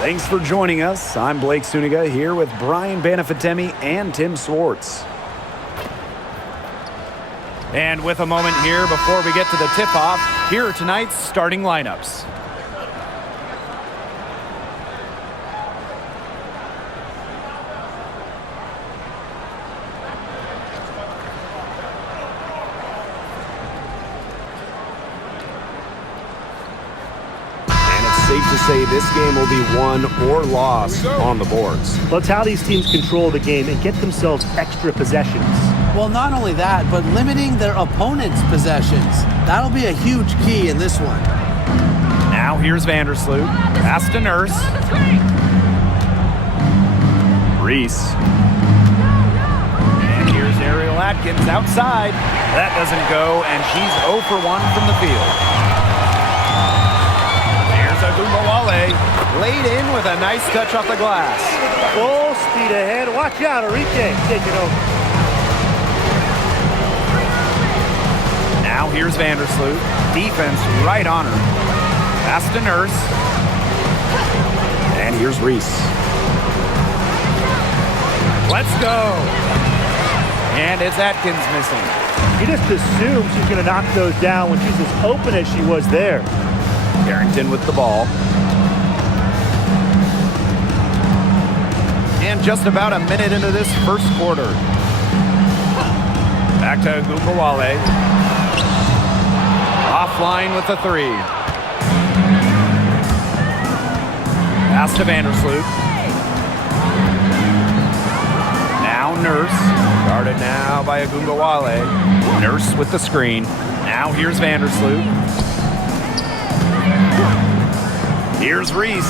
Thanks for joining us. I'm Blake Suniga here with Brian Banafitemi and Tim Swartz. And with a moment here before we get to the tip-off, here are tonight's starting lineups. Safe to say this game will be won or lost on the boards. Well, it's how these teams control the game and get themselves extra possessions. Well, not only that, but limiting their opponent's possessions. That'll be a huge key in this one. Now here's Vandersloot. Pass to Nurse. Reese. And here's Ariel Atkins outside. That doesn't go, and she's 0 for 1 from the field. Agumbawale laid in with a nice touch off the glass. Full speed ahead. Watch out, Enrique taking over. Now here's Vandersloot. Defense right on her. Pass to Nurse. And here's Reese. Let's go. And it's Atkins missing. You just assume she's going to knock those down when she's as open as she was there. Carrington with the ball. And just about a minute into this first quarter. Back to Agumbawale. Offline with the three. Pass to Vandersloot. Now Nurse. Guarded now by Agumbawale. Nurse with the screen. Now here's Vandersloot. Here's Reese.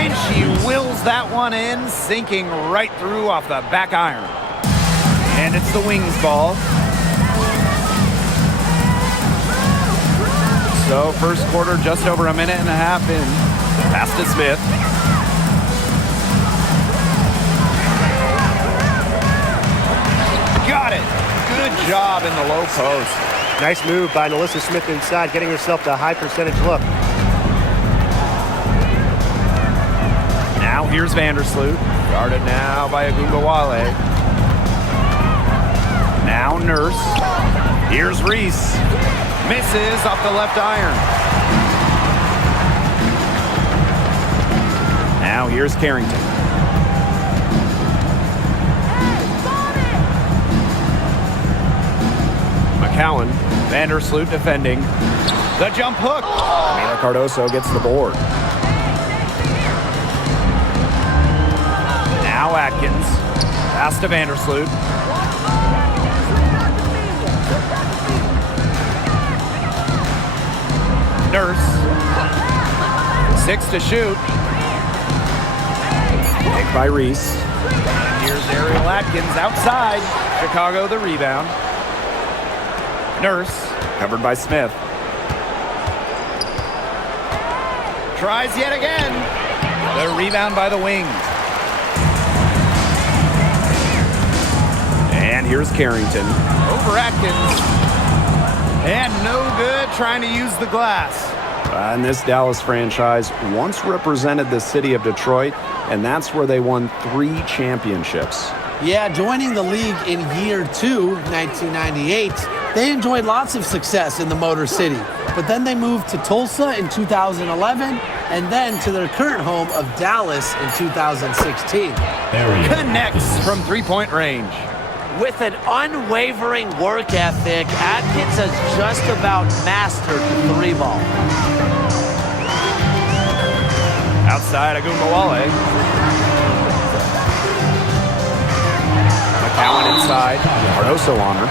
And she wills that one in, sinking right through off the back iron. And it's the Wings ball. So first quarter just over a minute and a half in. Pass to Smith. Got it. Good job in the low post. Nice move by Melissa Smith inside, getting herself the high percentage look. Now here's Vandersloot. Guarded now by Agumbawale. Now Nurse. Here's Reese. Misses off the left iron. Now here's Carrington. McCowan. Vandersloot defending. The jump hook. Mila Cardoso gets the board. Now Atkins. Pass to Vandersloot. Nurse. 6 to shoot. Take by Reese. And here's Ariel Atkins outside. Chicago the rebound. Nurse. Covered by Smith. Tries yet again. The rebound by the Wings. And here's Carrington. Over Atkins. And no good trying to use the glass. And this Dallas franchise once represented the city of Detroit, and that's where they won 3 championships. Yeah, joining the league in year 2, 1998, they enjoyed lots of success in the Motor City. But then they moved to Tulsa in 2011, and then to their current home of Dallas in 2016. Connects from three-point range. With an unwavering work ethic, Atkins has just about mastered the 3-ball. Outside Agumbawale. McCowan inside. Cardoso on her.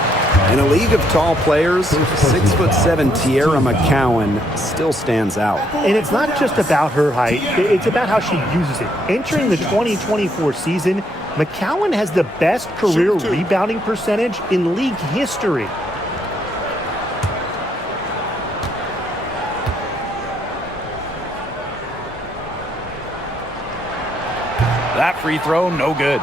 In a league of tall players, 6'7" Tierra McCowan still stands out. And it's not just about her height, it's about how she uses it. Entering the 2024 season, McCowan has the best career rebounding percentage in league history. That free throw, no good.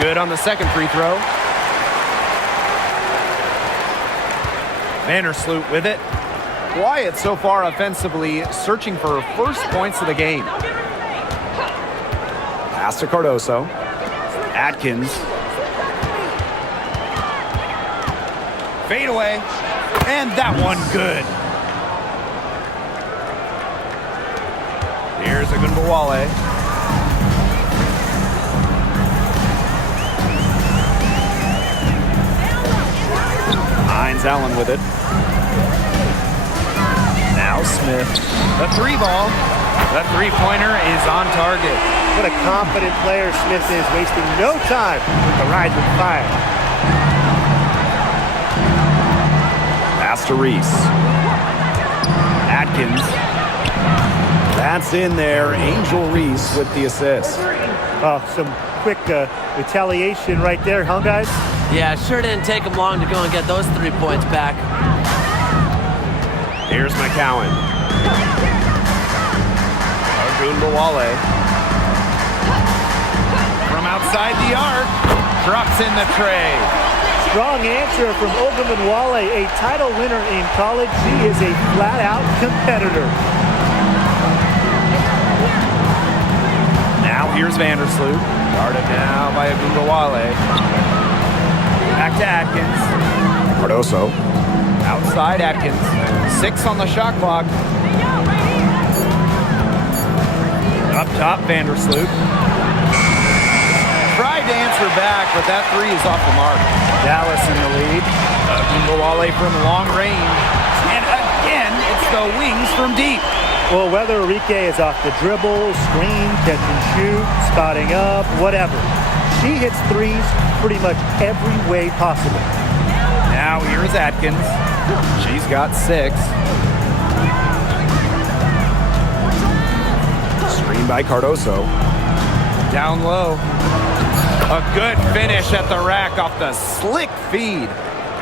Good on the second free throw. Vandersloot with it. Quiet so far offensively, searching for first points of the game. Pass to Cardoso. Atkins. Fade away. And that one good. Here's Ogunbowale. Hines Allen with it. Now Smith. The three ball. The three-pointer is on target. What a confident player Smith is, wasting no time with the rising fire. Pass to Reese. Atkins. That's in there. Angel Reese with the assist. Oh, some quick retaliation right there, huh, guys? Yeah, sure didn't take him long to go and get those 3 points back. Here's McCowan. Ogunbowale. From outside the arc. Drops in the tray. Strong answer from Ogunbowale, a title winner in college. She is a flat-out competitor. Now here's Vandersloot. Guarded now by Ogunbowale. Back to Atkins. Cardoso. Outside Atkins. 6 on the shot clock. Up top, Vandersloot. Tried to answer back, but that three is off the mark. Dallas in the lead. Ogunbowale from long range. And again, it's the wings from deep. Well, whether Enrique is off the dribble, screen, catch and shoot, spotting up, whatever, she hits threes pretty much every way possible. Now here's Atkins. She's got 6. Screen by Cardoso. Down low. A good finish at the rack off the slick feed.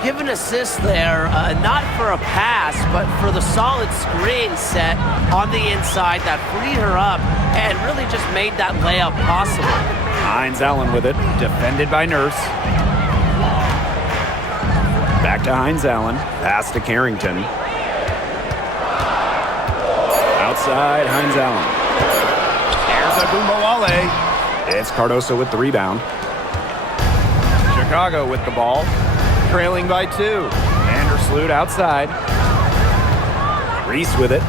Give an assist there, not for a pass, but for the solid screen set on the inside that freed her up and really just made that layup possible. Hines Allen with it. Defended by Nurse. Back to Hines Allen. Pass to Carrington. Outside, Hines Allen. There's Ogunbowale. It's Cardoso with the rebound. Chicago with the ball. Trailing by 2. Vandersloot outside. Reese with it.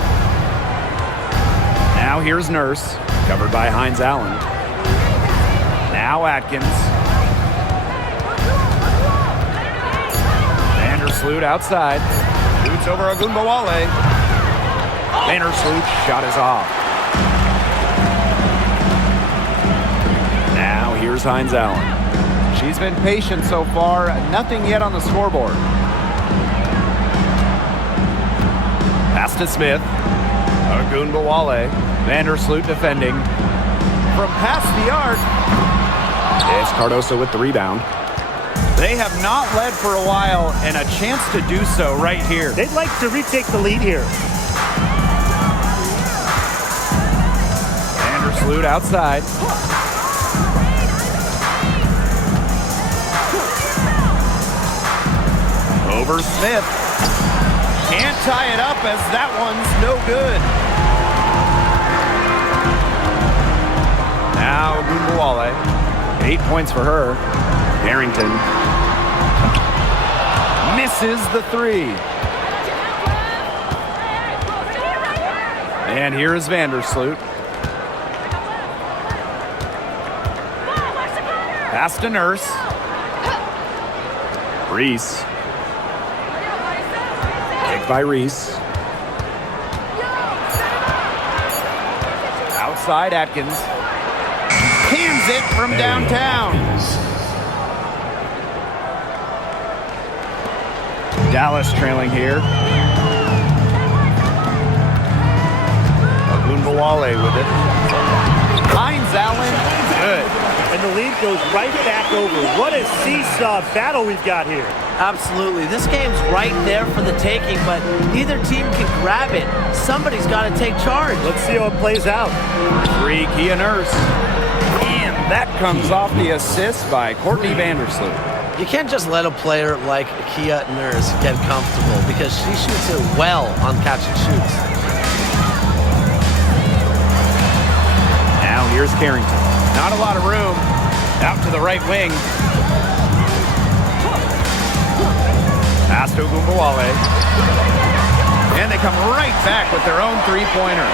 Now here's Nurse. Covered by Hines Allen. Now Atkins. Vandersloot outside. Shoots over Ogunbowale. Vandersloot shot is off. Now here's Hines Allen. She's been patient so far. Nothing yet on the scoreboard. Pass to Smith. Ogunbowale. Vandersloot defending. From past the arc. It's Cardoso with the rebound. They have not led for a while, and a chance to do so right here. They'd like to retake the lead here. Vandersloot outside. Over Smith. Can't tie it up as that one's no good. Now Ogunbowale. 8 points for her. Carrington. Misses the 3. And here is Vandersloot. Pass to Nurse. Reese. Kick by Reese. Outside Atkins. Cans it from downtown. Dallas trailing here. Ogunbowale with it. Hines Allen, good. And the lead goes right back over. What a seesaw battle we've got here. Absolutely. This game's right there for the taking, but neither team can grab it. Somebody's got to take charge. Let's see how it plays out. 3, Kia Nurse. And that comes off the assist by Courtney Vandersloot. You can't just let a player like Kia Nurse get comfortable because she shoots it well on catch and shoots. Now here's Carrington. Not a lot of room. Out to the right wing. Pass to Ogunbowale. And they come right back with their own three-pointer.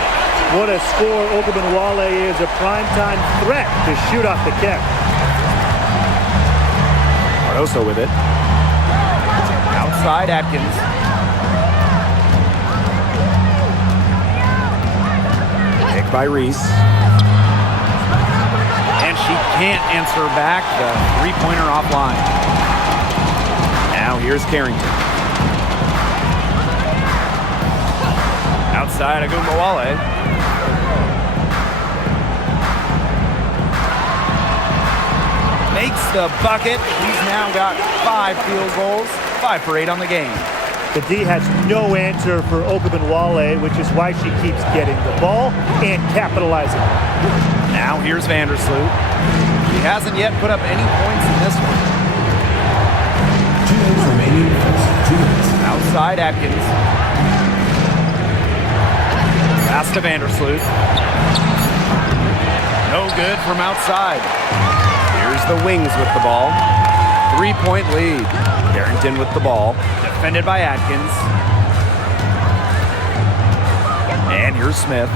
What a score. Ogunbowale is a primetime threat to shoot off the kick. Cardoso with it. Outside Atkins. Pick by Reese. And she can't answer back the three-pointer offline. Now here's Carrington. Outside Ogunbowale. Makes the bucket. He's now got 5 field goals, 5 for 8 on the game. The D has no answer for Ogunbowale, which is why she keeps getting the ball and capitalizing. Now here's Vandersloot. He hasn't yet put up any points in this one. 2 minutes remaining. 2 minutes. Outside Atkins. Pass to Vandersloot. No good from outside. Here's the Wings with the ball. 3-point lead. Carrington with the ball. Defended by Atkins. And here's Smith.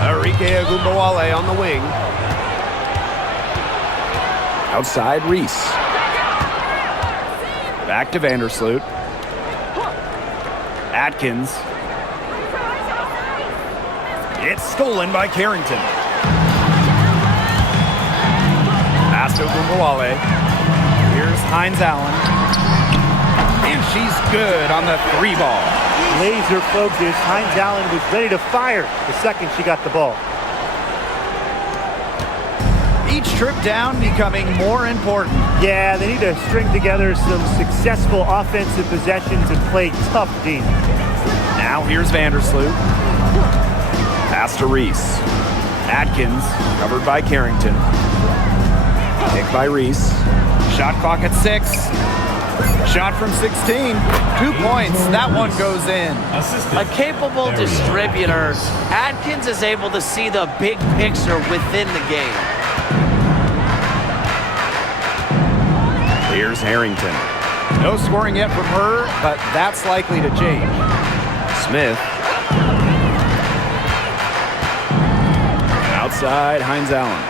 Arike Ogunbowale on the wing. Outside Reese. Back to Vandersloot. Atkins. It's stolen by Carrington. Pass to Ogunbowale. Here's Hines Allen. And she's good on the 3 ball. Laser focus. Hines Allen was ready to fire the second she got the ball. Each trip down becoming more important. Yeah, they need to string together some successful offensive possessions and play tough D. Now here's Vandersloot. Pass to Reese. Atkins, covered by Carrington. Pick by Reese. Shot clock at 6. Shot from 16. 2 points. That one goes in. A capable distributor, Atkins is able to see the big picture within the game. Here's Harrington. No scoring yet from her, but that's likely to change. Smith. Outside, Hines Allen.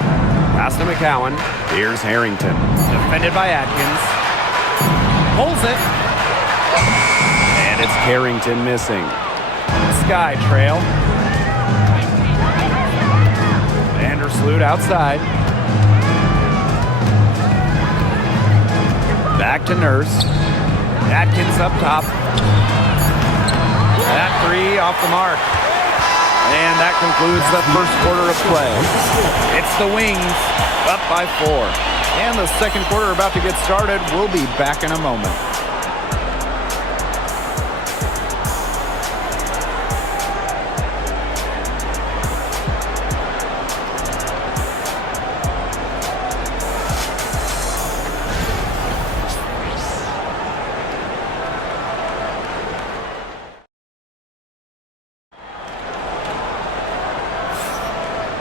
Pass to McCowan. Here's Harrington. Defended by Atkins. Pulls it. And it's Carrington missing. Sky trail. Vandersloot outside. Back to Nurse. Atkins up top. That 3 off the mark. And that concludes the first quarter of play. It's the Wings up by 4. And the second quarter about to get started. We'll be back in a moment.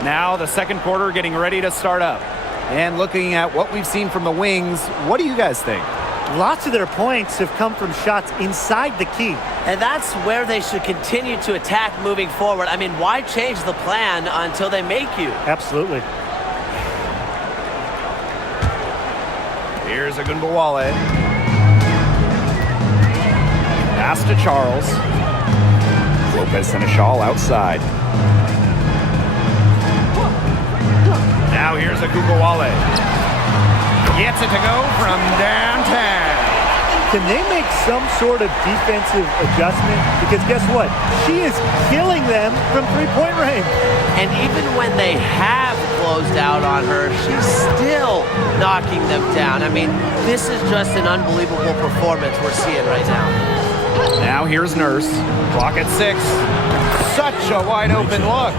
Now the second quarter getting ready to start up. And looking at what we've seen from the Wings, what do you guys think? Lots of their points have come from shots inside the key. And that's where they should continue to attack moving forward. I mean, why change the plan until they make you? Absolutely. Here's Ogunbowale. Pass to Charles. Lopez Seneschal outside. Now here's Ogunbowale. Gets it to go from downtown. Can they make some sort of defensive adjustment? Because guess what? She is killing them from three-point range. And even when they have closed out on her, she's still knocking them down. I mean, this is just an unbelievable performance we're seeing right now. Now here's Nurse. Clock at 6. Such a wide open look.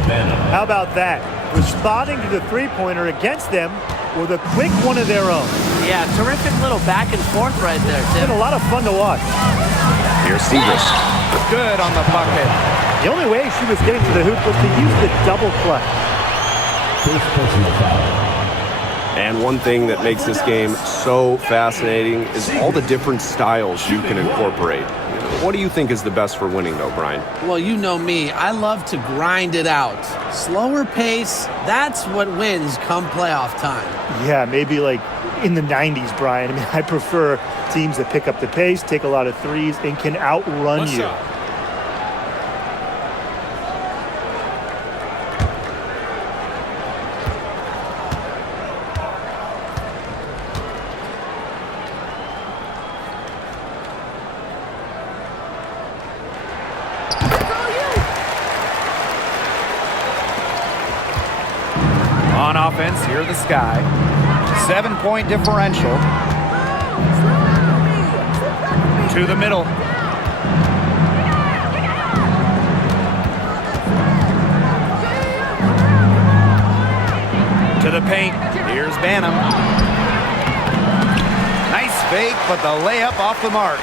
How about that? Responding to the three-pointer against them with a quick one of their own. Yeah, terrific little back and forth right there, It's Tim. been a lot of fun to watch. Here's Seagrist. Good on the bucket. The only way she was getting to the hoop was to use the double clutch. First personal foul. And one thing that makes this game so fascinating is all the different styles you can incorporate. What do you think is the best for winning, though, Brian? Well, you know me. I love to grind it out. Slower pace, that's what wins come playoff time. Yeah, maybe like in the 90s, Brian. I mean, I prefer teams that pick up the pace, take a lot of threes, and can outrun you. On offense, here the Sky. 7-point differential. To the middle. To the paint. Here's Banham. Nice fake, but the layup off the mark.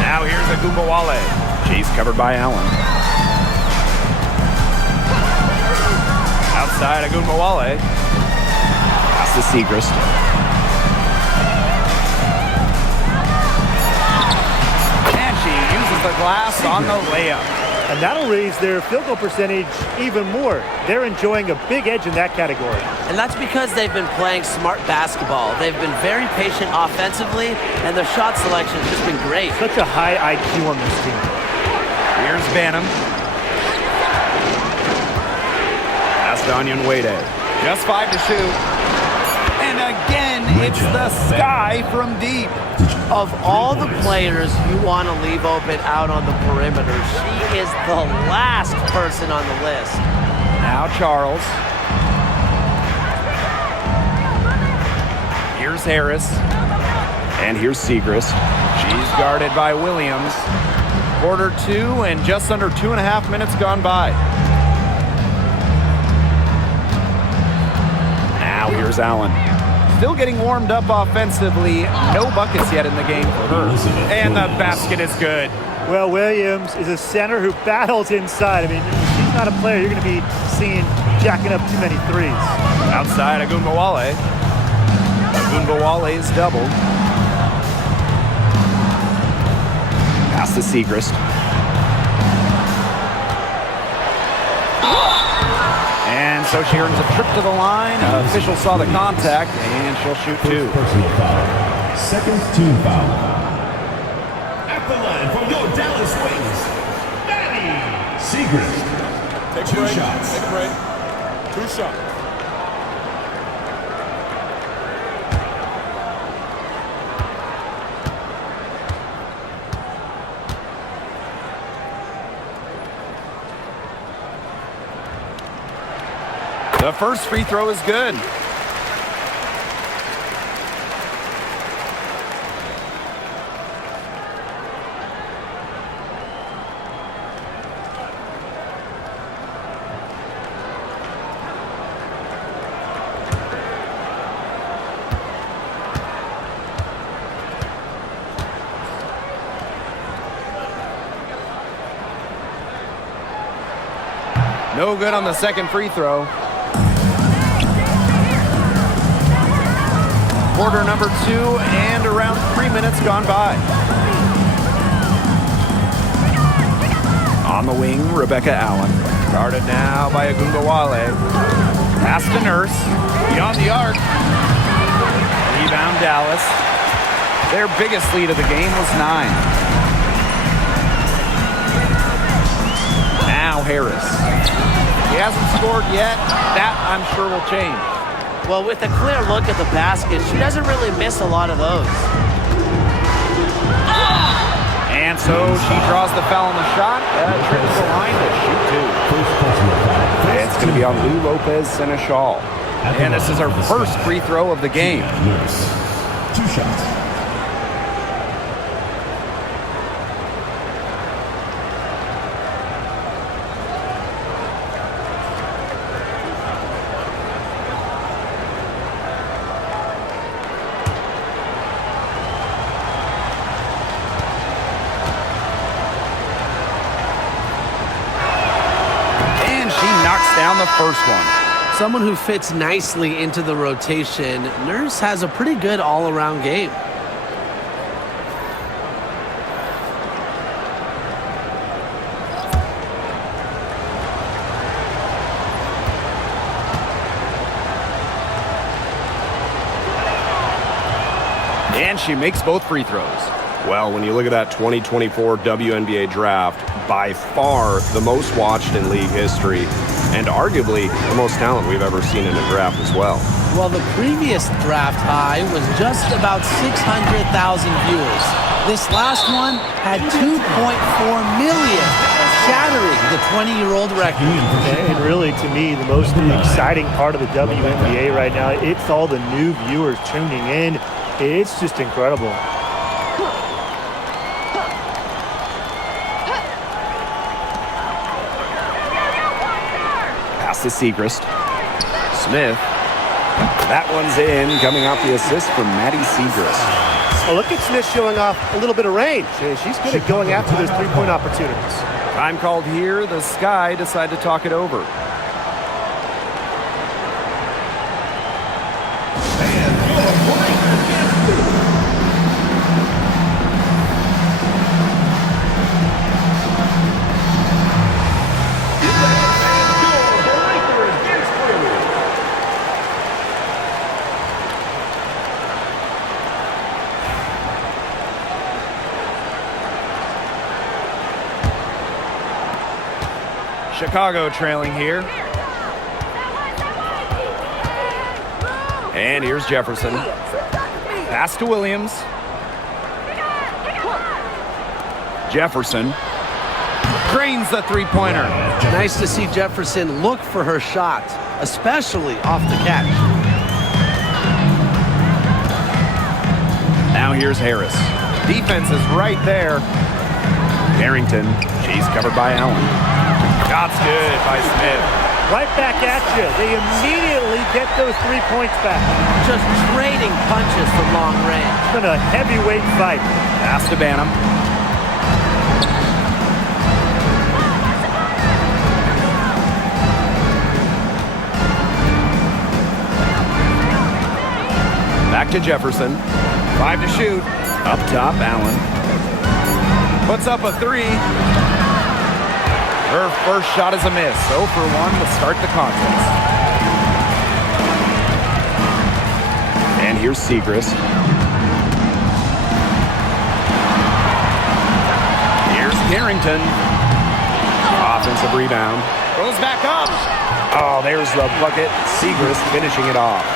Now here's Agumbawale. She's covered by Allen. Outside Agumbawale. Pass to Seagrist. And she uses the glass on the layup. And that'll raise their field goal percentage even more. They're enjoying a big edge in that category. And that's because they've been playing smart basketball. They've been very patient offensively, and their shot selection has just been great. Such a high IQ on this team. Here's Banham. Onion Wade. Just 5 to shoot. And again, it's the Sky from deep. Of all the players you want to leave open out on the perimeter, she is the last person on the list. Now Charles. Here's Harris. And here's Seagrist. She's guarded by Williams. Quarter 2 and just under 2.5 minutes gone by. Now here's Allen. Still getting warmed up offensively. No buckets yet in the game for her. And the basket is good. Well, Williams is a center who battles inside. I mean, she's not a player you're going to be seeing jacking up too many threes. Outside Agumbawale. Agumbawale is doubled. Pass to Seagrist. And so she earns a trip to the line. Official saw the contact, and she'll shoot 2. Personal foul. Second team foul. At the line from your Dallas Wings, Maddie Seagrist. Take a 2 break. shots. Take a break. 2 shots. The first free throw is good. No good on the second free throw. Quarter number 2 and around 3 minutes gone by. On the wing, Rebecca Allen. Guarded now by Agumbawale. Pass to Nurse. Beyond the arc. Rebound Dallas. Their biggest lead of the game was 9. Now Harris. He hasn't scored yet. That, I'm sure, will change. Well, with a clear look at the basket, she doesn't really miss a lot of those. And so she draws the foul on the shot. Trips the line to shoot 2. It's going to be on Lou Lopez Seneschal. And this is her first free throw of the game. 2 shots. the first one. Someone who fits nicely into the rotation. Nurse has a pretty good all-around game. And she makes both free throws. Well, when you look at that 2024 WNBA draft, by far the most watched in league history, and arguably the most talent we've ever seen in a draft as well. Well, the previous draft high was just about 600,000 viewers. This last one had 2.4 million, shattering the 20-year-old record. And really, to me, the most exciting part of the WNBA right now, it's all the new viewers tuning in. It's just incredible. Pass to Segrist. Smith. That one's in, coming off the assist from Maddie Segrist. Well, look at Smith showing off a little bit of range. She's good at going after those three-point opportunities. Time called here. The Sky decide to talk it over. Chicago trailing here. And here's Jefferson. Pass to Williams. Jefferson drains the three-pointer. Nice to see Jefferson look for her shot, especially off the catch. Now here's Harris. Defense is right there. Harrington. She's covered by Allen. Shot's good by Smith. Right back at you. They immediately get those 3 points back. Just trading punches from long range. It's been a heavyweight fight. Pass to Banham. Back to Jefferson. 5 to shoot. Up top, Allen. Puts up a three. Her first shot is a miss. 0 for 1 to start the contest. And here's Segrist. Here's Carrington. Offensive rebound. Goes back up. Oh, there's the bucket. Segrist finishing it off.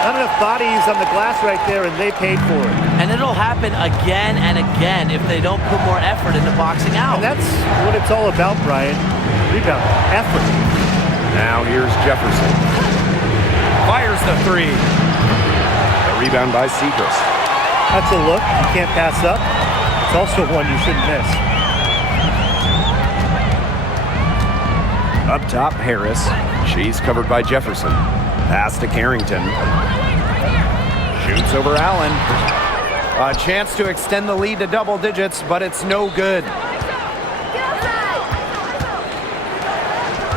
Not enough bodies on the glass right there, and they paid for it. And it'll happen again and again if they don't put more effort into boxing out. And that's what it's all about, Brian. Rebound, effort. Now here's Jefferson. Fires the three. The rebound by Segrist. That's a look you can't pass up. It's also one you shouldn't miss. Up top, Harris. She's covered by Jefferson. Pass to Carrington. Shoots over Allen. A chance to extend the lead to double digits, but it's no good.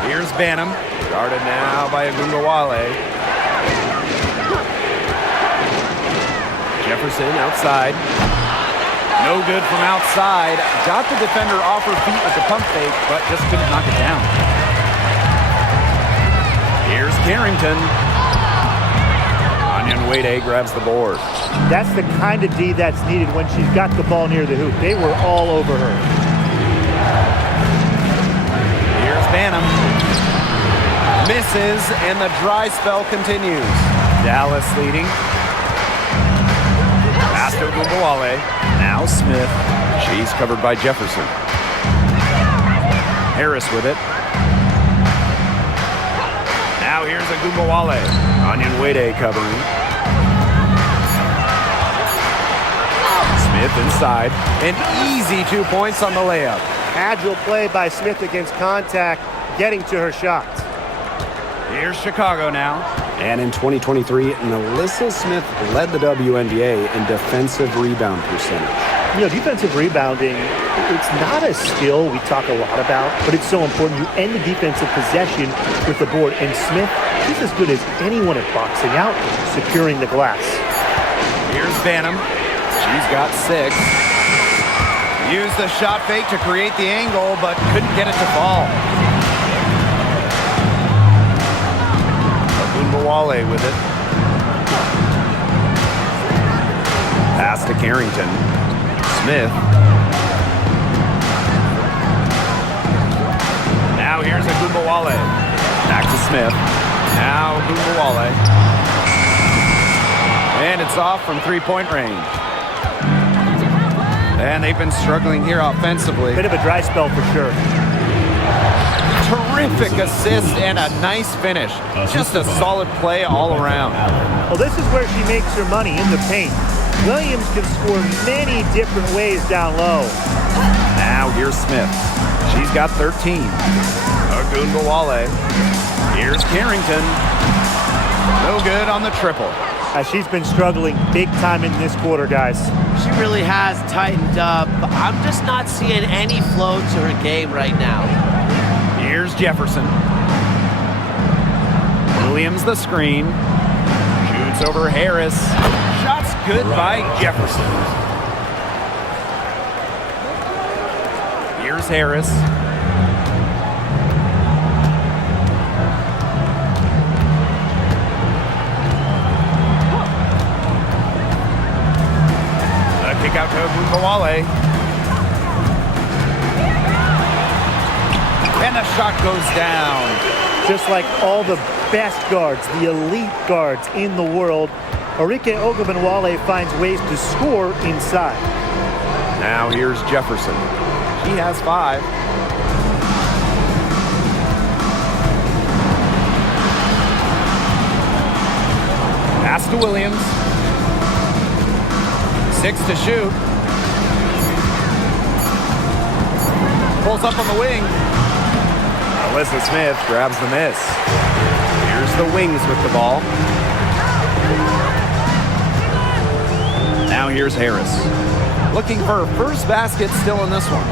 Here's Banham. Guarded now by Agumbawale. Jefferson outside. No good from outside. Got the defender off her feet with the pump fake, but just couldn't knock it down. Here's Carrington. Onion Wade grabs the board. That's the kind of D that's needed when she's got the ball near the hoop. They were all over her. Here's Banham. Misses, and the dry spell continues. Dallas leading. Pass to Agumbawale. Now Smith. She's covered by Jefferson. Harris with it. Now here's Agumbawale. Onion Wade covering. Smith inside. An easy 2 points on the layup. Agile play by Smith against contact, getting to her shots. Here's Chicago now. And in 2023, Melissa Smith led the WNBA in defensive rebound percentage. Defensive rebounding, it's not a skill we talk a lot about, but it's so important. You end the defensive possession with the board. And Smith, she's as good as anyone at boxing out, securing the glass. Here's Banham. She's got 6. Used the shot fake to create the angle, but couldn't get it to fall. Ogunbowale with it. Pass to Carrington. Smith. Now here's Ogunbowale. Back to Smith. Now Ogunbowale. And it's off from three-point range. And they've been struggling here offensively. Bit of a dry spell for sure. Terrific assist and a nice finish. Just a solid play all around. Well, this is where she makes her money, in the paint. Williams can score many different ways down low. Now here's Smith. She's got 13. Ogunbowale. Here's Carrington. No good on the triple. She's been struggling big time in this quarter, guys. She really has tightened up. I'm just not seeing any flow to her game right now. Here's Jefferson. Williams the screen. Shoots over Harris. Shots good by Jefferson. Here's Harris. A kick out to Ogunbowale. And the shot goes down. Just like all the best guards, the elite guards in the world, Arike Ogunbowale finds ways to score inside. Now here's Jefferson. He has 5. Pass to Williams. 6 to shoot. Pulls up on the wing. Alyssa Smith grabs the miss. Here's the Wings with the ball. Now here's Harris. Looking for her first basket still in this one.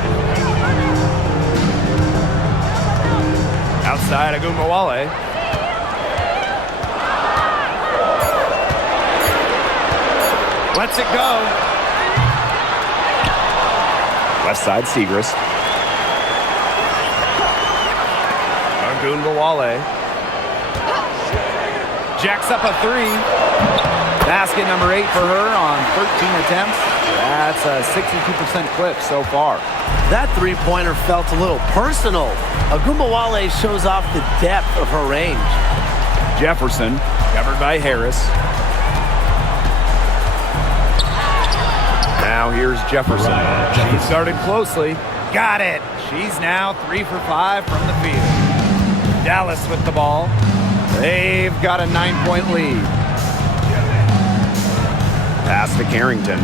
Outside Ogunbowale. Lets it go. Left side Segrist. Ogunbowale. Jacks up a 3. Basket number 8 for her on 13 attempts. That's a 62% clip so far. That three-pointer felt a little personal. Ogunbowale shows off the depth of her range. Jefferson, covered by Harris. Now here's Jefferson. She started closely. Got it. She's now 3 for 5 from the field. Dallas with the ball. They've got a 9-point lead. Pass to Carrington.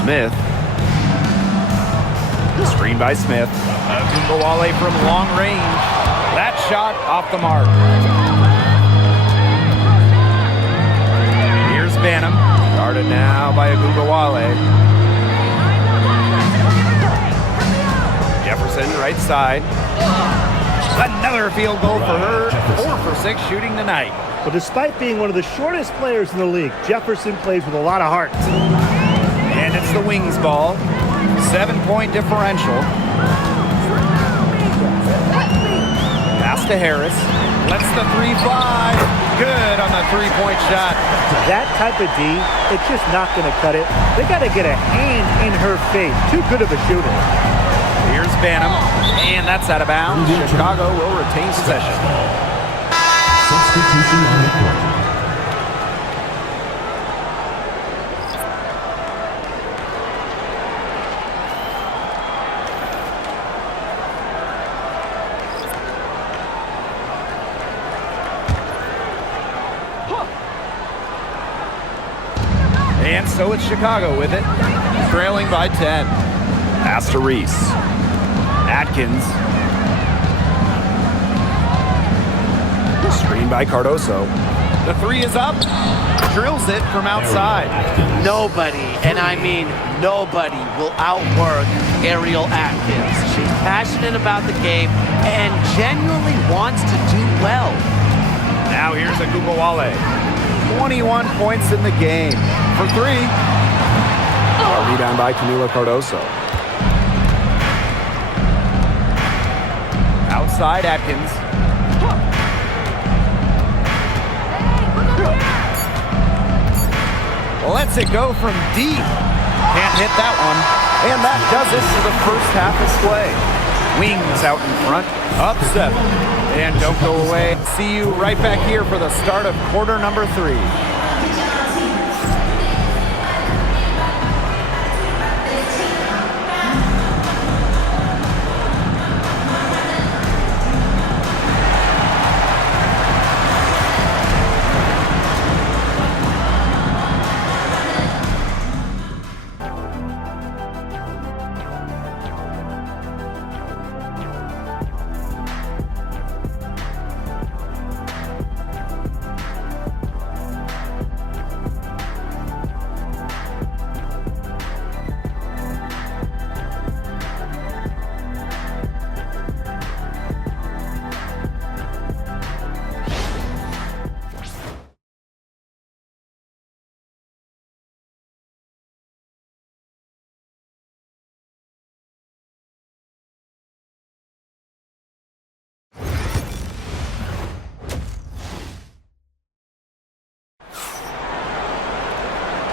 Smith. Screen by Smith. Ogunbowale from long range. That shot off the mark. Here's Banham. Guarded now by Ogunbowale. Jefferson, right side. Another field goal for her. 4 for 6 shooting tonight. Well, despite being one of the shortest players in the league, Jefferson plays with a lot of heart. And it's the Wings ball. 7-point differential. Pass to Harris. Lets the 3 fly. Good on the 3-point shot. That type of D, it's just not going to cut it. They got to get a hand in her face. Too good of a shooter. Here's Banham. And that's out of bounds. Chicago will retain possession. Substitution on the court. And so it's Chicago with it, trailing by 10. Pass to Reese. Atkins. Screen by Cardoso. The three is up. Drills it from outside. Nobody, and I mean nobody, will outwork Ariel Atkins. She's passionate about the game and genuinely wants to do well. Now here's Agumbawale. 21 points in the game. For three. A rebound by Camila Cardoso. Outside Atkins. Lets it go from deep. Can't hit that one. And that does it for the first half display. Wings out in front. Up 7. And don't go away. See you right back here for the start of quarter number 3.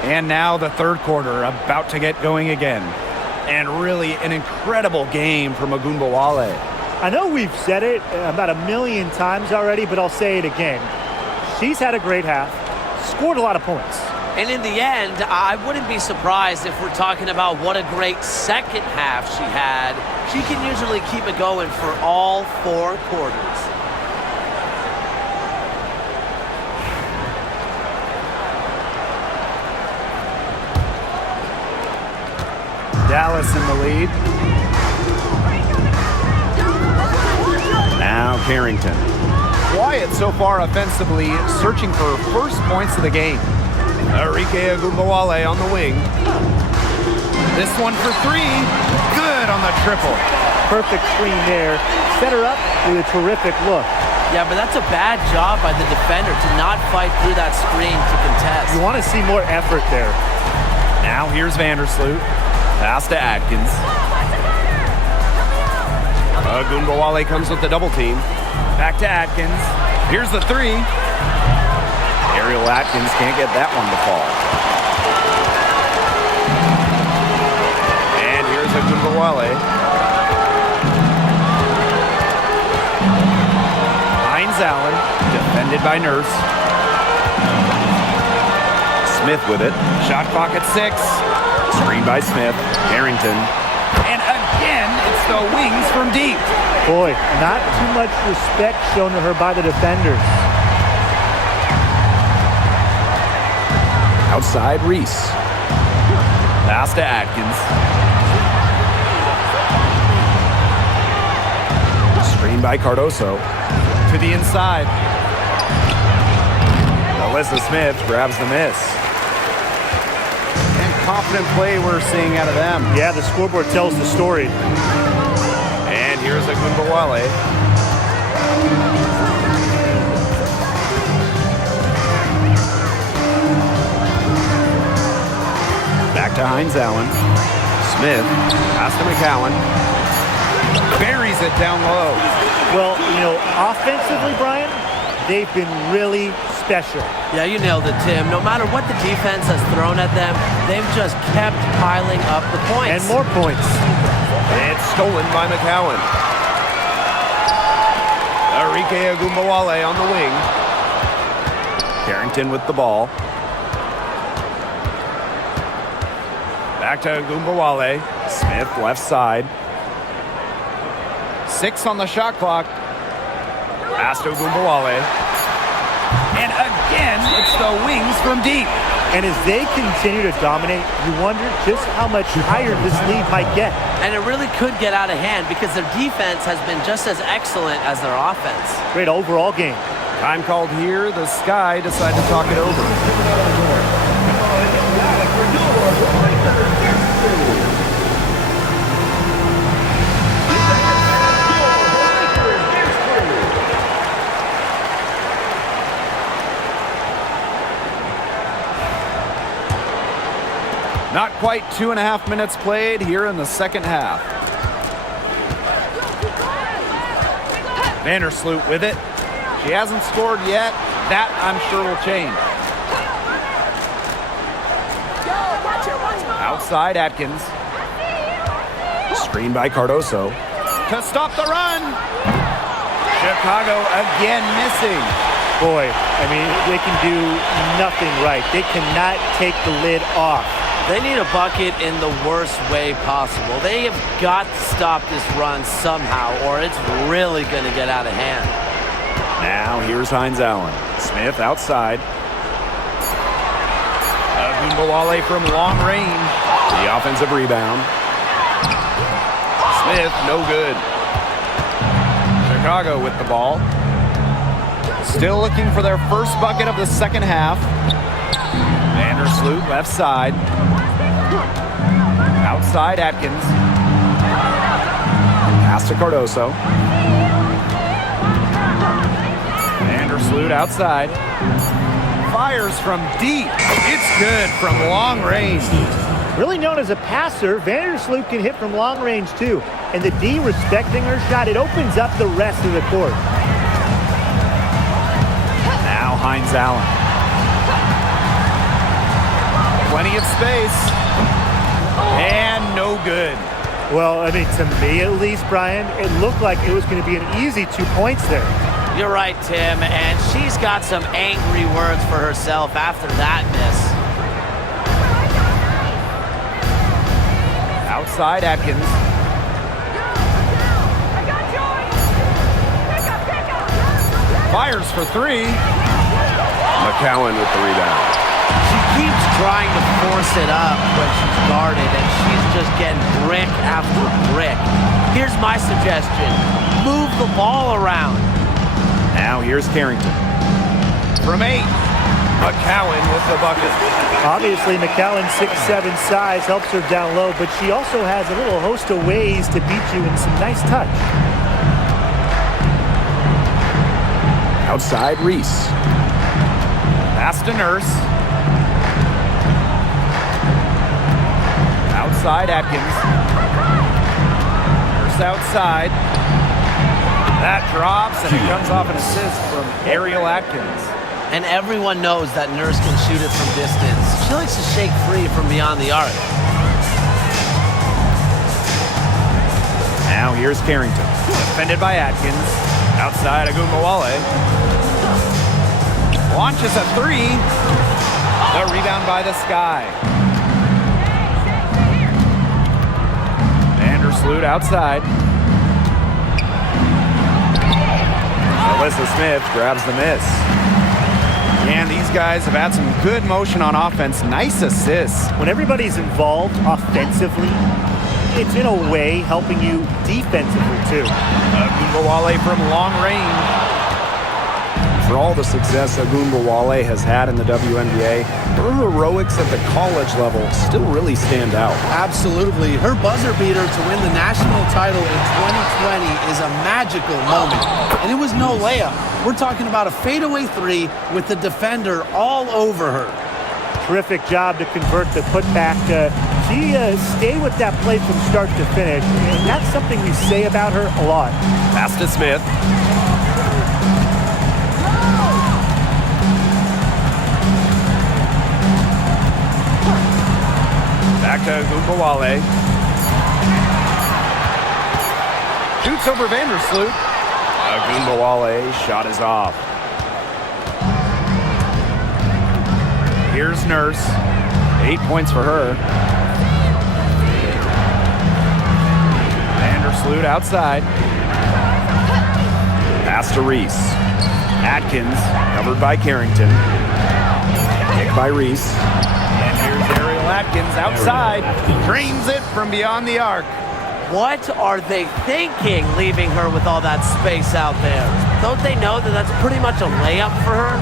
And now the third quarter about to get going again. And really an incredible game from Agumbawale. I know we've said it about 1,000,000 times already, but I'll say it again. She's had a great half, scored a lot of points. And in the end, I wouldn't be surprised if we're talking about what a great second half she had. She can usually keep it going for all 4 quarters. Dallas in the lead. Now Carrington. Quiet so far offensively, searching for first points of the game. Enrique Agumbawale on the wing. This one for 3. Good on the triple. Perfect screen there. Set her up with a terrific look. Yeah, but that's a bad job by the defender to not fight through that screen to contest. You want to see more effort there. Now here's Vandersloot. Pass to Atkins. Agumbawale comes with the double team. Back to Atkins. Here's the 3. Ariel Atkins can't get that one to fall. And here's Agumbawale. Hines Allen, defended by Nurse. Smith with it. Shot clock at 6. Screen by Smith. Carrington. And again, it's the wings from deep. Boy, not too much respect shown to her by the defenders. Outside Reese. Pass to Atkins. Screen by Cardoso. To the inside. Alyssa Smith grabs the miss. And confident play we're seeing out of them. Yeah, the scoreboard tells the story. And here's Agumbawale. Back to Hines Allen. Smith. Pass to McCowan. Buries it down low. Well, you know, offensively, Brian, they've been really special. Yeah, you nailed it, Tim. No matter what the defense has thrown at them, they've just kept piling up the points. And more points. It's stolen by McCowan. Enrique Agumbawale on the wing. Carrington with the ball. Back to Agumbawale. Smith left side. 6 on the shot clock. Pass to Agumbawale. And again, it's the wings from deep. And as they continue to dominate, you wonder just how much higher this lead might get. And it really could get out of hand because their defense has been just as excellent as their offense. Great overall game. Time called here. The Sky decide to talk it over. Not quite 2.5 minutes played here in the second half. Vandersloot with it. She hasn't scored yet. That, I'm sure, will change. Outside Atkins. Screen by Cardoso. To stop the run. Chicago again missing. Boy, I mean, they can do nothing right. They cannot take the lid off. They need a bucket in the worst way possible. They have got to stop this run somehow, or it's really going to get out of hand. Now here's Hines Allen. Smith outside. Agunbowale from long range. The offensive rebound. Smith, no good. Chicago with the ball. Still looking for their first bucket of the second half. Vandersloot left side. Outside Atkins. Pass to Cardoso. Vandersloot outside. Fires from deep. It's good from long range. Really known as a passer, Vandersloot can hit from long range too. And the D respecting her shot, it opens up the rest of the court. Now Hines Allen. Plenty of space. And no good. Well, I mean, to me at least, Brian, it looked like it was going to be an easy 2 points there. You're right, Tim, and she's got some angry words for herself after that miss. Outside Atkins. Fires for three. McCowan with the rebound. She keeps trying to force it up when she's guarded, and she's just getting brick after brick. Here's my suggestion. Move the ball around. Now here's Carrington. From 8. McCowan with the bucket. Obviously, McCowan's 6'7" size helps her down low, but she also has a little host of ways to beat you in some nice touch. Outside Reese. Pass to Nurse. Outside Atkins. Nurse outside. That drops, and it comes off an assist from Ariel Atkins. And everyone knows that Nurse can shoot it from distance. She likes to shake free from beyond the arc. Now here's Carrington. Defended by Atkins. Outside Agunbowale. Launches a three. The rebound by the Sky. Vandersloot outside. Alyssa Smith grabs the miss. And these guys have had some good motion on offense. Nice assists. When everybody's involved offensively, it's in a way helping you defensively too. Agunbowale from long range. For all the success Agunbowale has had in the WNBA, her heroics at the college level still really stand out. Absolutely. Her buzzer beater to win the national title in 2020 is a magical moment. And it was no layup. We're talking about a fadeaway three with the defender all over her. Terrific job to convert the putback. She stayed with that play from start to finish, and that's something we say about her a lot. Pass to Smith. Back to Agunbowale. Shoots over Vandersloot. Agunbowale shot is off. Here's Nurse. 8 points for her. Vandersloot outside. Pass to Reese. Atkins covered by Carrington. Kick by Reese. And here's Ariel Atkins outside. Drains it from beyond the arc. What are they thinking, leaving her with all that space out there? Don't they know that that's pretty much a layup for her?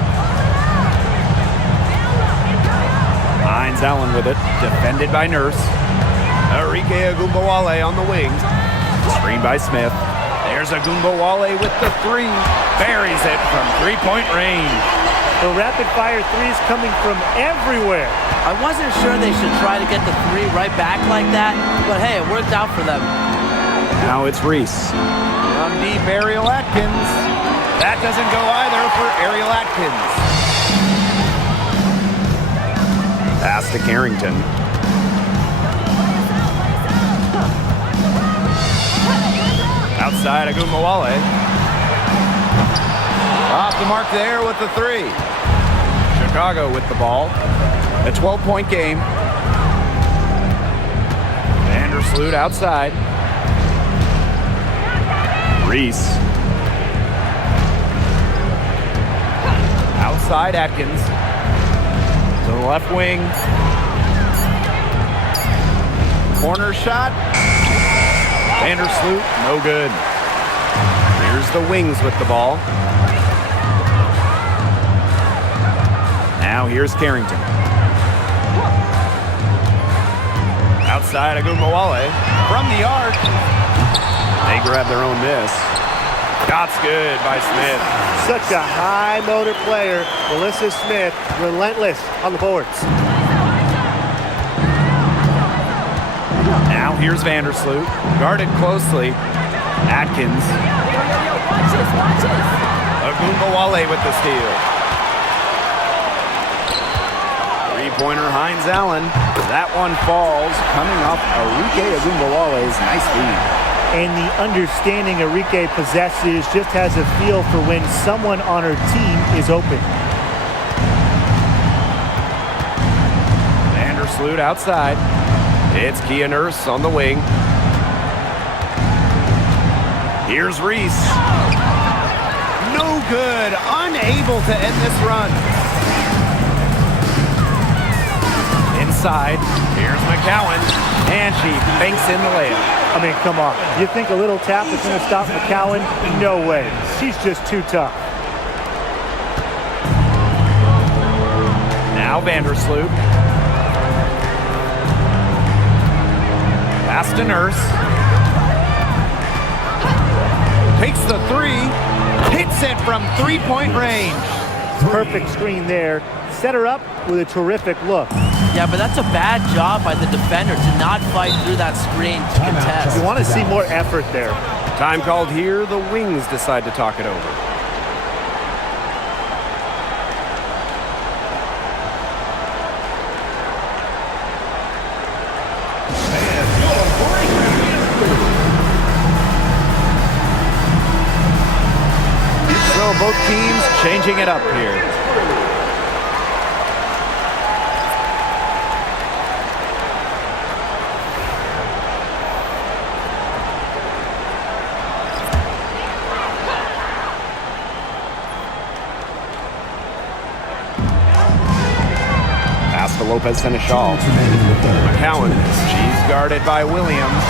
Hines Allen with it, defended by Nurse. Enrique Agumbawale on the wing. Screen by Smith. There's Agumbawale with the three. Buries it from three-point range. The rapid-fire threes coming from everywhere. I wasn't sure they should try to get the three right back like that, but hey, it worked out for them. Now it's Reese. From deep, Ariel Atkins. That doesn't go either for Ariel Atkins. Pass to Carrington. Outside Agumbawale. Off the mark there with the three. Chicago with the ball. A 12-point game. Vandersloot outside. Reese. Outside Atkins. To the left wing. Corner shot. Vandersloot, no good. Here's the wings with the ball. Now here's Carrington. Outside Agumbawale. From the arc. They grab their own miss. Shots good by Smith. Such a high motor player. Melissa Smith, relentless on the boards. Now here's Vandersloot. Guarded closely. Atkins. Agumbawale with the steal. Three-pointer Hines Allen. That one falls. Coming off Enrique Agumbawale's nice feed. And the understanding Enrique possesses, just has a feel for when someone on her team is open. Vandersloot outside. It's Kia Nurse on the wing. Here's Reese. No good. Unable to end this run. Inside. Here's McCowan. And she banks in the layup. I mean, come on. You think a little tap is going to stop McCowan? No way. She's just too tough. Now Vandersloot. Pass to Nurse. Takes the three. Hits it from three-point range. Perfect screen there. Set her up with a terrific look. Yeah, but that's a bad job by the defender to not fight through that screen to contest. You want to see more effort there. Time called here. The wings decide to talk it over. So both teams changing it up here. Pass to Lopez Seneschal. McCowan. She's guarded by Williams.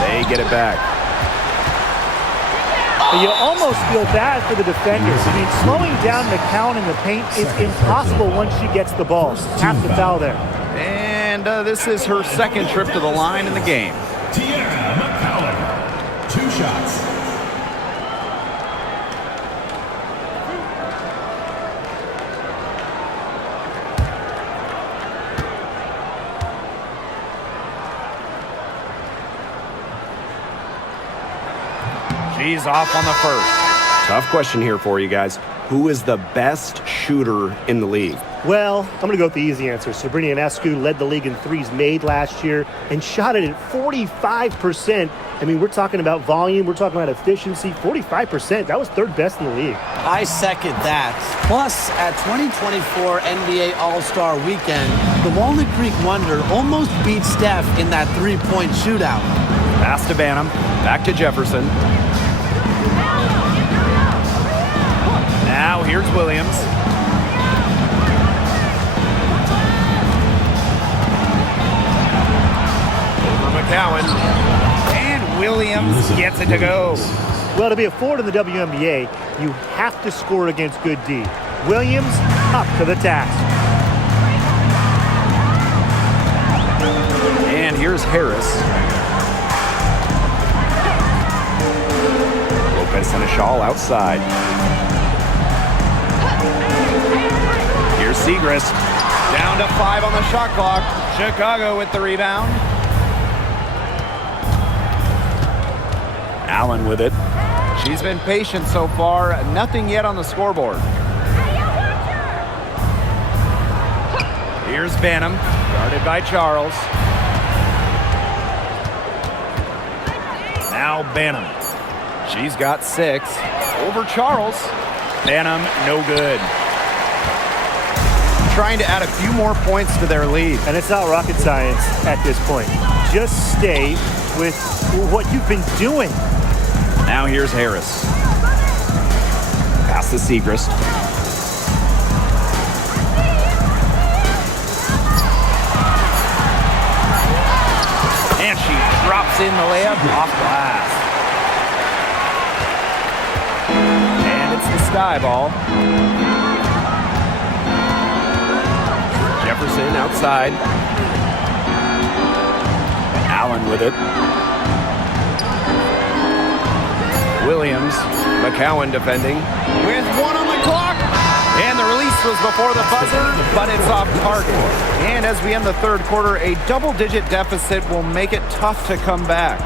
They get it back. But you almost feel bad for the defenders. I mean, slowing down McCowan in the paint is impossible once she gets the ball. Half the foul there. And this is her second trip to the line in the game. Tiara McCowan. 2 shots. She's off on the first. Tough question here for you guys. Who is the best shooter in the league? Well, I'm going to go with the easy answer. Sabrina Ionescu led the league in threes made last year and shot it at 45%. I mean, we're talking about volume. We're talking about efficiency. 45%. That was third best in the league. I second that. Plus, at 2024 NBA All-Star Weekend, the Walnut Creek Wonder almost beat Steph in that three-point shootout. Pass to Banham. Back to Jefferson. Now here's Williams. Over McCowan. Williams gets it to go. Well, to be a forward in the WNBA, you have to score against good D. Williams up to the task. And here's Harris. Lopez Seneschal outside. Here's Segrist. Down to 5 on the shot clock. Chicago with the rebound. Allen with it. She's been patient so far. Nothing yet on the scoreboard. Here's Banham, guarded by Charles. Now Banham. She's got 6. Over Charles. Banham, no good. Trying to add a few more points to their lead. And it's not rocket science at this point. Just stay with what you've been doing. Now here's Harris. Pass to Segrist. And she drops in the layup off glass. And it's the sky ball. Jefferson outside. Allen with it. Williams, McCowan defending with 1 on the clock. And the release was before the buzzer, but it's off target. And as we end the third quarter, a double-digit deficit will make it tough to come back.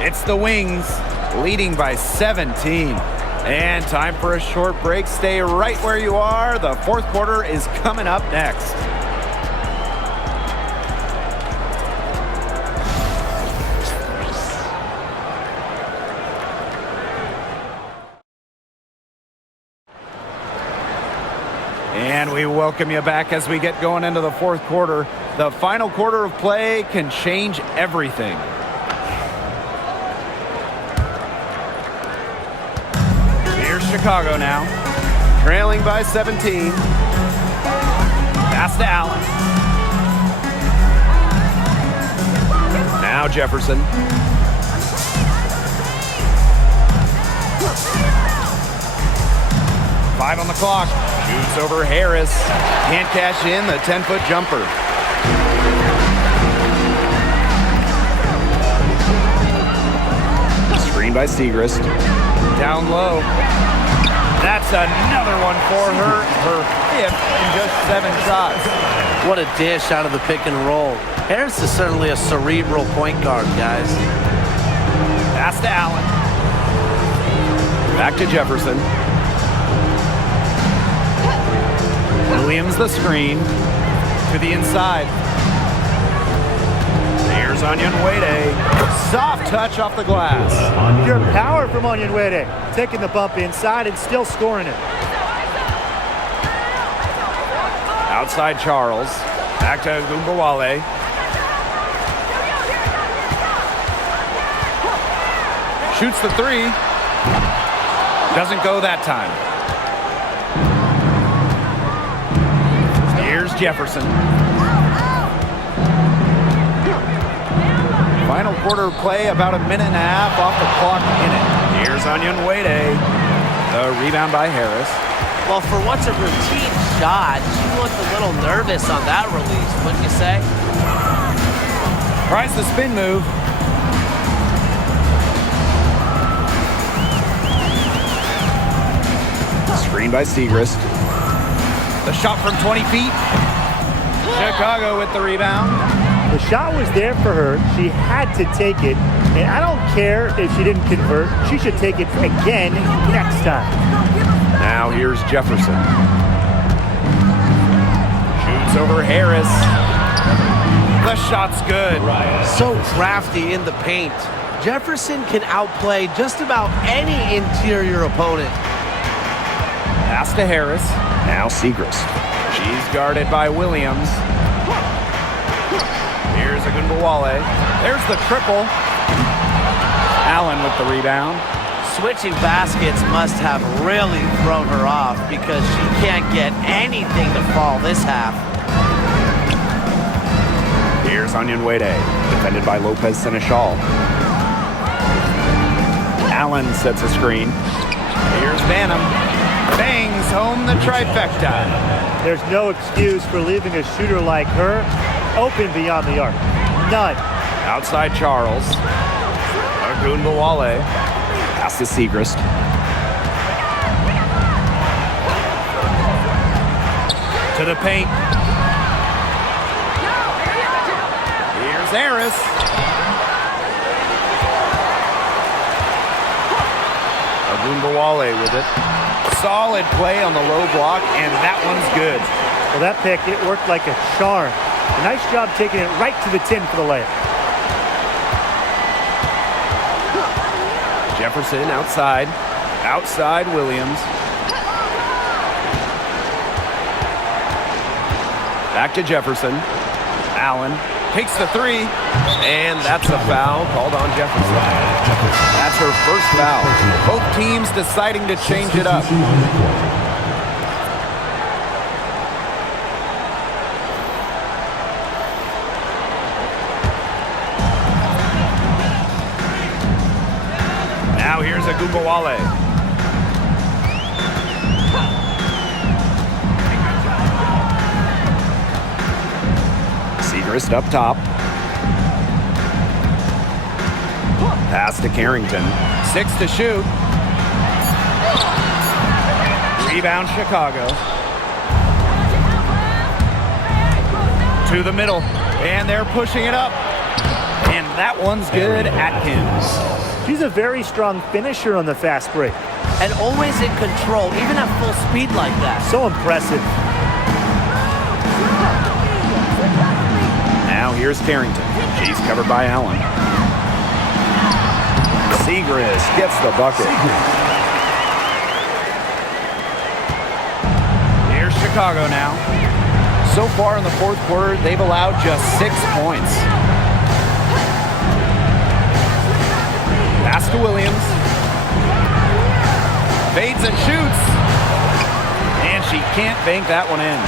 It's the Wings leading by 17. And time for a short break. Stay right where you are. The fourth quarter is coming up next. And we welcome you back as we get going into the fourth quarter. The final quarter of play can change everything. Here's Chicago now, trailing by 17. Pass to Allen. Now Jefferson. Five on the clock. Shoots over Harris. Can't cash in the 10-foot jumper. Screen by Segrist. Down low. That's another one for her. Her 5th in just 7 shots. What a dish out of the pick and roll. Harris is certainly a cerebral point guard, guys. Pass to Allen. Back to Jefferson. Williams the screen to the inside. Here's Onyenwere. Soft touch off the glass. Pure power from Onyenwere. Taking the bump inside and still scoring it. Outside Charles. Back to Gumbawale. Shoots the 3. Doesn't go that time. Here's Jefferson. Final quarter of play, about a minute and a half off the clock in it. Here's Onyenwere. The rebound by Harris. Well, for what's a routine shot, she looked a little nervous on that release, wouldn't you say? Tries the spin move. Screen by Segrist. The shot from 20 feet. Chicago with the rebound. The shot was there for her. She had to take it. And I don't care if she didn't convert. She should take it again next time. Now here's Jefferson. Shoots over Harris. The shot's good. So crafty in the paint. Jefferson can outplay just about any interior opponent. Pass to Harris. Now Segrist. She's guarded by Williams. Here's Ogunbowale. There's the triple. Allen with the rebound. Switching baskets must have really thrown her off because she can't get anything to fall this half. Here's Onyenwere, defended by Lopez Seneschal. Allen sets a screen. Here's Banham. Bangs home the trifecta. There's no excuse for leaving a shooter like her open beyond the arc. None. Outside Charles. Ogunbowale. Pass to Segrist. To the paint. Here's Harris. Ogunbowale with it. Solid play on the low block, and that one's good. Well, that pick, it worked like a charm. A nice job taking it right to the tin for the layup. Jefferson outside. Outside Williams. Back to Jefferson. Allen takes the three, and that's a foul called on Jefferson. That's her first foul. Both teams deciding to change it up. Now here's Ogunbowale. Segrist up top. Pass to Carrington. 6 to shoot. Rebound Chicago. To the middle. And they're pushing it up. And that one's good. Atkins. She's a very strong finisher on the fast break. And always in control, even at full speed like that. So impressive. Now here's Carrington. She's covered by Allen. Segrist gets the bucket. Here's Chicago now. So far in the fourth quarter, they've allowed just 6 points. Pass to Williams. Fades and shoots. And she can't bank that one in.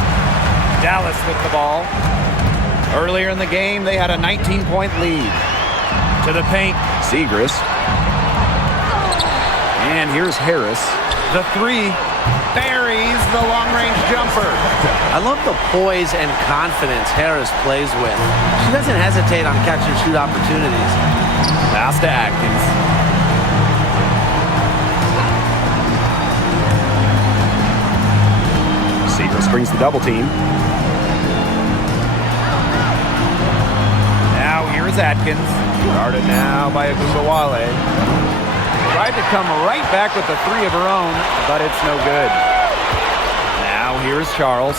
Dallas with the ball. Earlier in the game, they had a 19-point lead. To the paint. Segrist. And here's Harris. The three buries the long-range jumper. I love the poise and confidence Harris plays with. She doesn't hesitate on catch and shoot opportunities. Pass to Atkins. Segrist brings the double team. Now here is Atkins. Guarded now by Ogunbowale. Tried to come right back with the three of her own, but it's no good. Now here's Charles.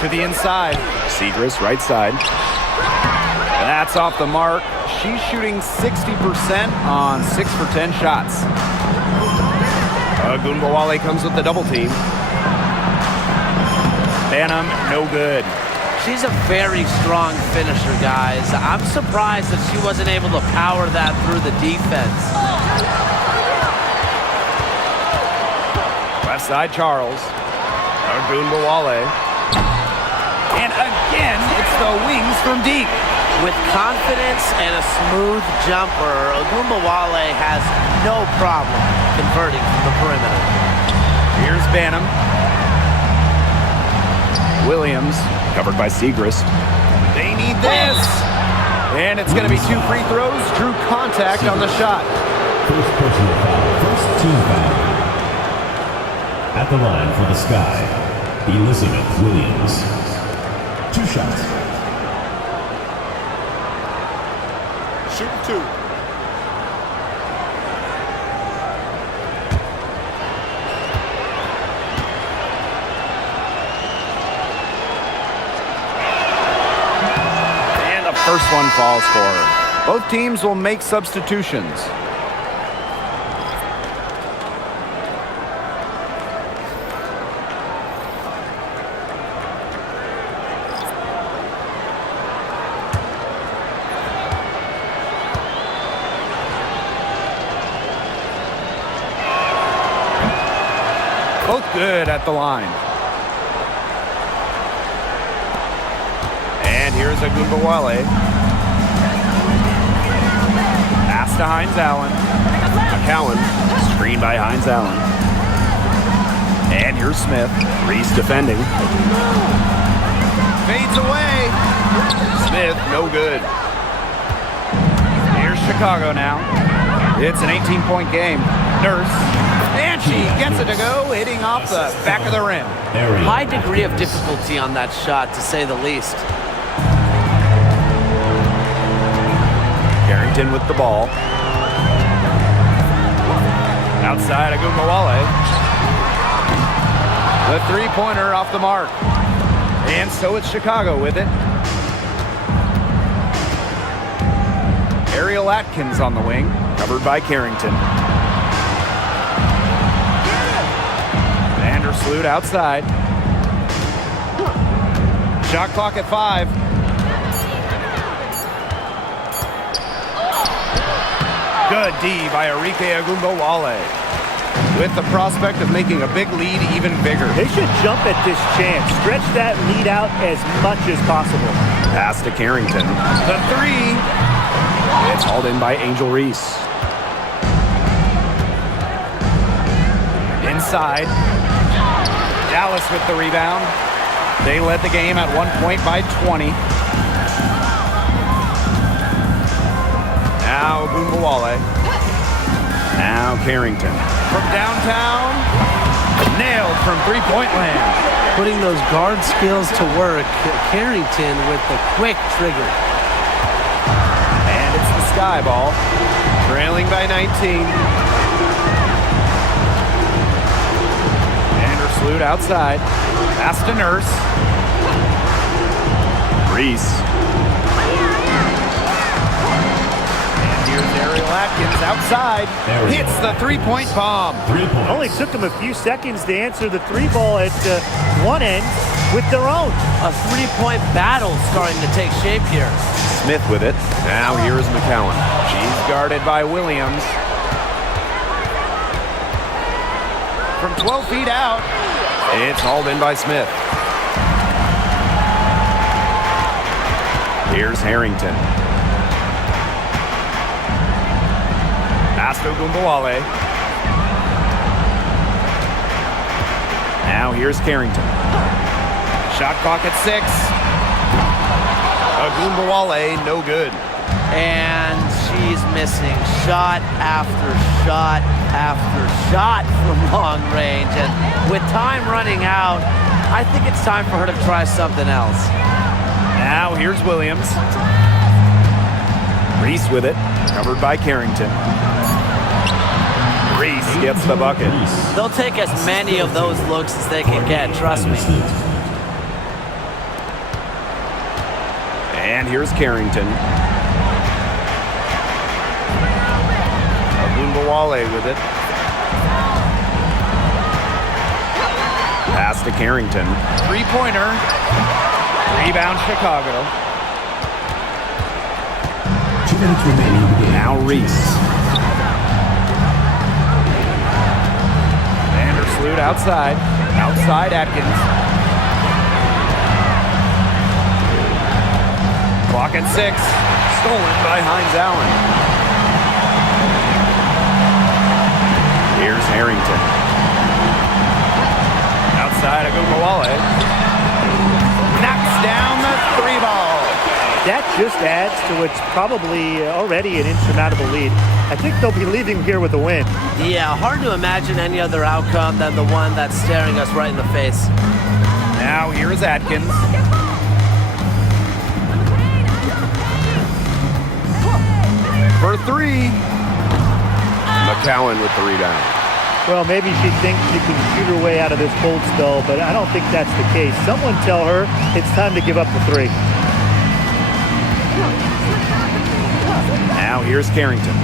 To the inside. Segrist right side. That's off the mark. She's shooting 60% on 6 for 10 shots. Ogunbowale comes with the double team. Banham, no good. She's a very strong finisher, guys. I'm surprised that she wasn't able to power that through the defense. Left side, Charles. Ogunbowale. And again, it's the wings from deep. With confidence and a smooth jumper, Ogunbowale has no problem converting from the perimeter. Here's Banham. Williams, covered by Segrist. They need this. And it's going to be 2 free throws. Drew contact on the shot. First personal foul. First team foul. At the line for the Sky, Elizabeth Williams. 2 shots. Shooting 2. First one falls for her. Both teams will make substitutions. Both good at the line. And here's Ogunbowale. to Hines Allen. McCowan. Screen by Hines Allen. And here's Smith. Reese defending. Fades away. Smith, no good. Here's Chicago now. It's an 18-point game. Nurse. And she gets it to go, hitting off the back of the rim. High degree of difficulty on that shot, to say the least. Carrington with the ball. Outside, Agumbawale. The three-pointer off the mark. And so it's Chicago with it. Ariel Atkins on the wing, covered by Carrington. Vandersloot outside. Shot clock at 5. Good D by Arike Agumbawale, with the prospect of making a big lead even bigger. They should jump at this chance. Stretch that lead out as much as possible. Pass to Carrington. The 3. It's hauled in by Angel Reese. Inside. Dallas with the rebound. They led the game at 1 point by 20. Now Agumbawale. Now Carrington. From downtown. Nailed from three-point land. Putting those guard skills to work. Carrington with the quick trigger. And it's the Sky ball. Trailing by 19. Vandersloot outside. Pass to Nurse. Reese. Ariel Atkins outside, hits the three-point bomb. 3 points. Only took them a few seconds to answer the three ball at one end with their own. A three-point battle starting to take shape here. Smith with it. Now here's McCowan. She's guarded by Williams. From 12 feet out, It's hauled in by Smith. Here's Harrington. pass to Agumbawale. Now here's Carrington. Shot clock at 6. Agumbawale, no good. And she's missing shot after shot after shot from long range. And with time running out, I think it's time for her to try something else. Now here's Williams. Reese with it, covered by Carrington. Reese gets the bucket. They'll take as many of those looks as they can get, trust me. And here's Carrington. Agumbawale with it. Pass to Carrington. Three-pointer. Rebound Chicago. 2 minutes remaining in the game. Now Reese. Vandersloot outside. Outside Atkins. Clock at 6. Stolen by Hines Allen. Here's Harrington. Outside Agumbawale. Knocks down the 3-ball. That just adds to what's probably already an insurmountable lead. I think they'll be leaving here with a win. Yeah, hard to imagine any other outcome than the one that's staring us right in the face. Now here's Atkins. For 3. McCowan with the rebound. Well, maybe she thinks she can shoot her way out of this cold spell, but I don't think that's the case. Someone tell her it's time to give up the 3. Now here's Carrington.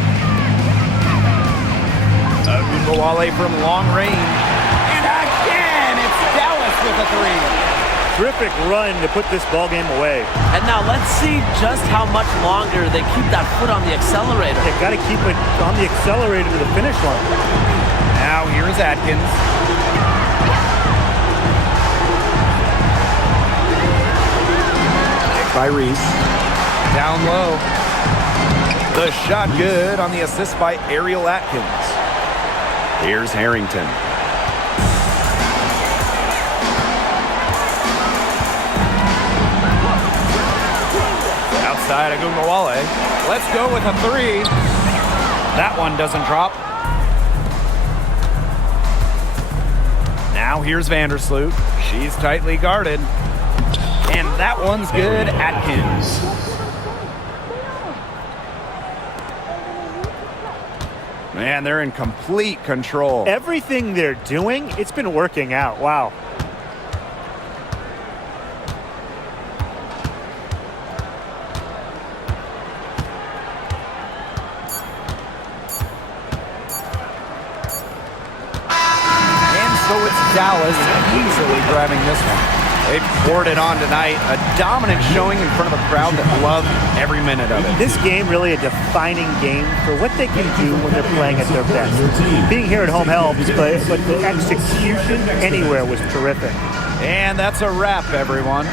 Agumbawale from long range. And again, it's Dallas with a 3. Terrific run to put this ball game away. And now let's see just how much longer they keep that foot on the accelerator. They've got to keep it on the accelerator to the finish line. Now here's Atkins. Picked by Reese. Down low. The shot good on the assist by Ariel Atkins. Here's Harrington. Outside Agumawale. Let's go with a three. That one doesn't drop. Now here's Vandersloot. She's tightly guarded. And that one's good. Atkins. Man, they're in complete control. Everything they're doing, it's been working out. Wow. And so it's Dallas easily grabbing this one. They poured it on tonight. A dominant showing in front of a crowd that loved every minute of it. This game really a defining game for what they can do when they're playing at their best. Being here at home helps, but the execution anywhere was terrific. And that's a wrap, everyone.